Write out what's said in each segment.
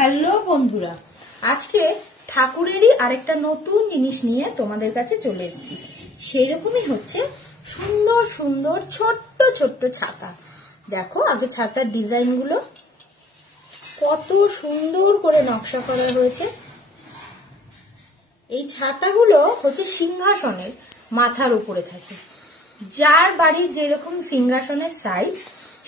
Hello বন্ধুরা, আজকে ঠাকুরেরই আরেকটা নতুন জিনিস নিয়ে তোমাদের কাছে চলে এসেছি। সেই রকমই হচ্ছে সুন্দর সুন্দর ছোট্ট ছোট্ট ছাতা। দেখো আগে ছাতার ডিজাইন গুলো কত সুন্দর করে নকশা করা হয়েছে। এই ছাতাগুলো হচ্ছে সিংহাসনের মাথার উপরে থাকে। যার বাড়ির যেরকম সিংহাসনের সাইজ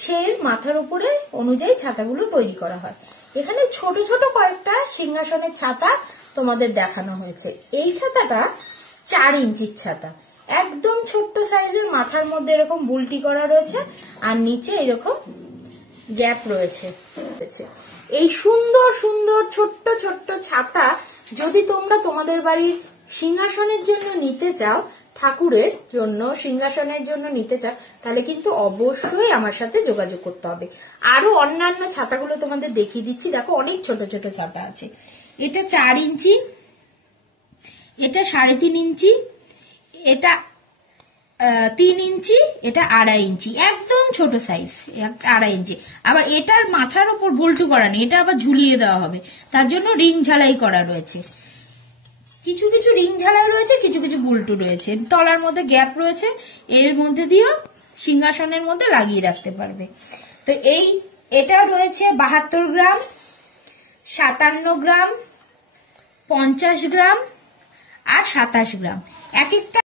সেই মাথার উপরে অনুযায়ী ছাতাগুলো তৈরি করা হয়। এখানে ছোট ছোট কয়েকটা সিংহাসনের ছাতা তোমাদের দেখানো হয়েছে। এই ছাতাটা 4 ইঞ্চির ছাতা, একদম ছোট্ট সাইজের, মাথার মধ্যে এরকম বুলটি করা রয়েছে আর নিচে এরকম গ্যাপ রয়েছে। এই সুন্দর সুন্দর ছোট্ট ছোট্ট ছাতা যদি তোমরা তোমাদের বাড়ির সিংহাসনের জন্য নিতে চাও, ঠাকুরের জন্য সিংহাসনের জন্য নিতে চাও, তাহলে কিন্তু অবশ্যই আমার সাথে যোগাযোগ করতে হবে। আরো অন্যান্য ছাতাগুলো তোমাদের দেখিয়ে দিচ্ছি। দেখো অনেক ছোট ছোট ছাতা আছে। এটা 4 ইঞ্চি, এটা 3.5 ইঞ্চি, এটা 3 ইঞ্চি, এটা 2.5 ইঞ্চি, একদম ছোট সাইজ 2.5 ইঞ্চি। আবার এটার মাথার উপর বল্টু করা নেই, এটা আবার ঝুলিয়ে দেওয়া হবে, তার জন্য রিং ঝালাই করা রয়েছে। কিছু কিছু রিং ঝালাই রয়েছে, কিছু কিছু বল্টু রয়েছে, তলার মধ্যে গ্যাপ রয়েছে, এর মধ্যে দিয়েও সিংহাসনের মধ্যে লাগিয়ে রাখতে পারবে। তো এটা রয়েছে 72 গ্রাম, 57 গ্রাম, 50 গ্রাম আর 27 গ্রাম। এক একটা